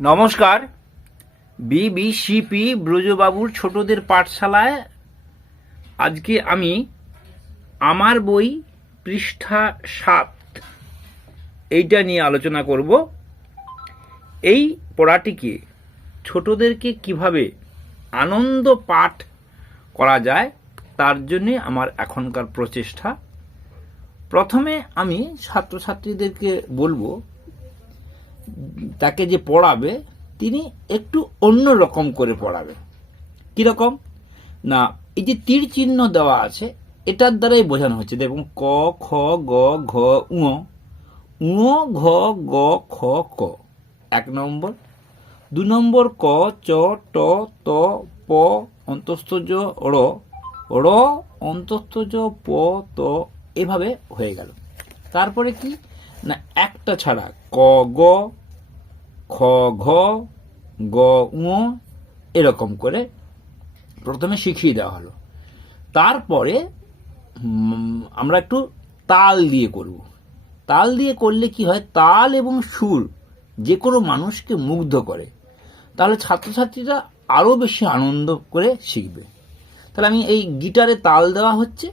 নমস্কার। বিবিসিপি ব্রজবাবুর ছোটদের পাঠশালায় আজকে আমি আমার বই পৃষ্ঠা 7 এইটা নিয়ে আলোচনা করব। এই পড়াটিকে ছোটদেরকে কিভাবে আনন্দ পাঠ করা যায় তার জন্যে আমার এখনকার প্রচেষ্টা। প্রথমে আমি ছাত্রছাত্রীদেরকে বলবো, তাকে যে পড়াবে তিনি একটু অন্য রকম করে পড়াবে। কিরকম না, এই যে তীর চিহ্ন দেওয়া আছে এটার দ্বারাই বোঝানো হচ্ছে। দেখুন, ক খ গ ঘ উ, ঘ গ খ ক 1 নম্বর। 2 নম্বর ক চ ট ত প অন্তস্থজ র, র অন্তস্থজ প ত, এভাবে হয়ে গেল। তারপরে কি না, একটা ছাড়া ক গ খ ঘ গ উ এরকম করে প্রথমে শিখিয়ে দেওয়া হলো। তারপরে আমরা একটু তাল দিয়ে করব। তাল দিয়ে করলে কি হয়, তাল এবং সুর যে কোনো মানুষকে মুগ্ধ করে, তাহলে ছাত্রছাত্রীরা আরও বেশি আনন্দ করে শিখবে। তাহলে আমি এই গিটারে তাল দেওয়া হচ্ছে,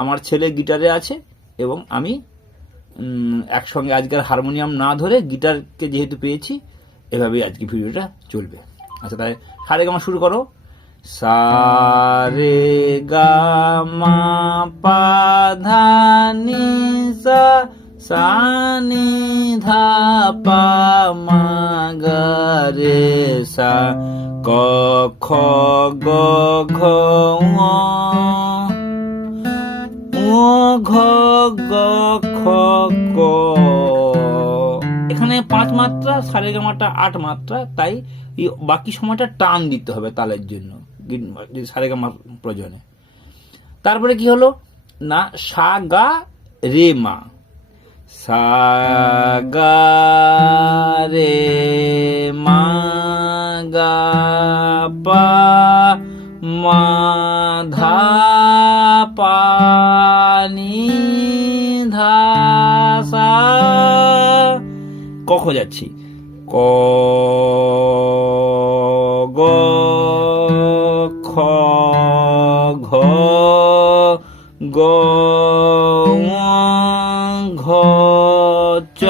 আমার ছেলে গিটারে আছে এবং আমি একসঙ্গে আজকের হারমোনিয়াম না ধরে গিটারকে যেহেতু পেয়েছি, এভাবেই আজকে ভিডিওটা চলবে। আচ্ছা, তাহলে সারে গামা শুরু করো। সারে গামা পা ধা নি সা, সা নি ধা পা মা গা রে সা, ক খ গ ঘ ঙ ঘ গ খ ক। এখানে 5 মাত্রা, সারেগামাটা 8 মাত্রা, তাই বাকি সময়টা টান দিতে হবে তালের জন্য, সারেগামার প্রয়োজনে। তারপরে কি হলো না, সা গা রে মা, সা গা রে মা গা পা মা ধা পা নি ধা সা, ক যাচ্ছি, ক গ খ ঘ গ ঘ চ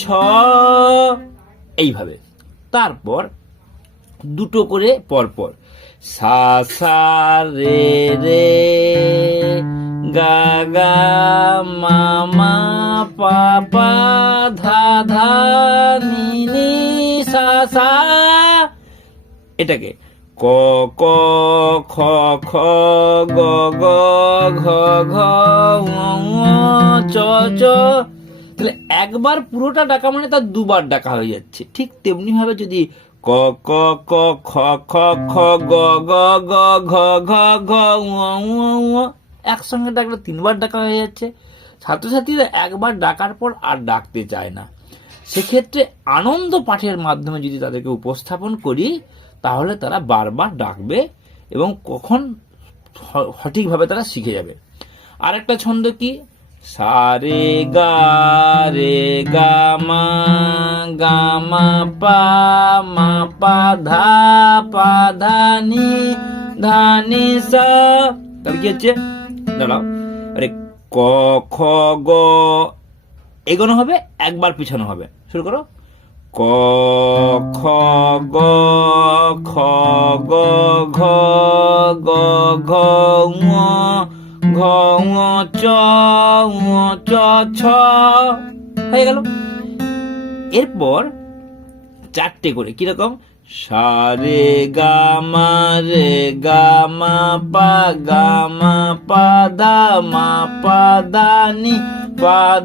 ছ, এইভাবে। তারপর দুটো করে পরপর, সা সা রে রে গা গা মা মা পা পা ধা ধা নি নি সা সা। এটাকে ক ক খ খ গ গ ঘ ঘ চ চ। তাহলে একবার পুরোটা ডাকা মানে তার দুবার ডাকা হয়ে যাচ্ছে। ঠিক তেমনি ভাবে যদি ক ক ক খ খ খ গ গ গ ঘ ঘ ঘ একসঙ্গে ডাকলে 3বার ডাকা হয়ে যাচ্ছে। ছাত্রছাত্রীরা একবার ডাকার পর আর ডাকতে চায় না। সেক্ষেত্রে আনন্দ পাঠের মাধ্যমে যদি তাদেরকে উপস্থাপন করি, তাহলে তারা বারবার ডাকবে এবং কখন সঠিকভাবে তারা শিখে যাবে। আর একটা ছন্দ কি, সা রে গা মা পা ধা নি সা। তাহলে কি হচ্ছে, দাঁড়াও, আরে ক খ গ এগোনো হবে, একবার পিছানো হবে। শুরু করো, ক খ গ খ গ ঘ গ ঘ ঘ চ চ ছ, হয়ে গেল। এরপর 4টে করে, কিরকম, সা রে গা মা পা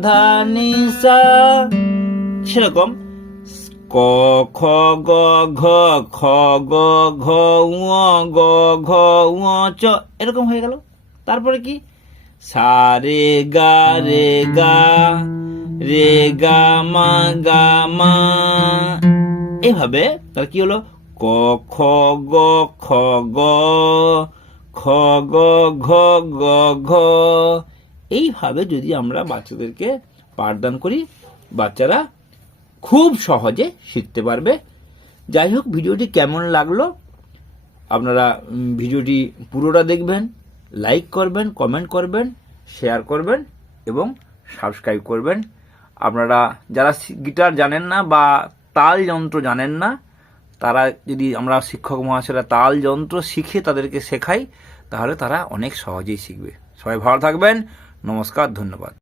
ধা নি সা। সেরকম ক খ গ ঘ খ গ ঘ গ ঘ চ, এরকম হয়ে গেল। তারপরে কি, সা রে গা মা, এভাবে। তাহলে কি হলো, ক খ গ খ গ খ গ ঘ গ ঘ। এইভাবে যদি আমরা বাচ্চাদেরকে পাঠদান করি, বাচ্চারা খুব সহজে শিখতে পারবে। যাই হোক, ভিডিওটি কেমন লাগলো আপনারা ভিডিওটি পুরোটা দেখবেন, লাইক করবেন, কমেন্ট করবেন, শেয়ার করবেন এবং সাবস্ক্রাইব করবেন। আপনারা যারা গিটার জানেন না বা তাল যন্ত্র জানেন না, তারা যদি আমরা শিক্ষক মহাশয়রা তাল যন্ত্র শিখে তাদেরকে শেখাই, তাহলে তারা অনেক সহজেই শিখবে। সবাই ভালো থাকবেন। নমস্কার, ধন্যবাদ।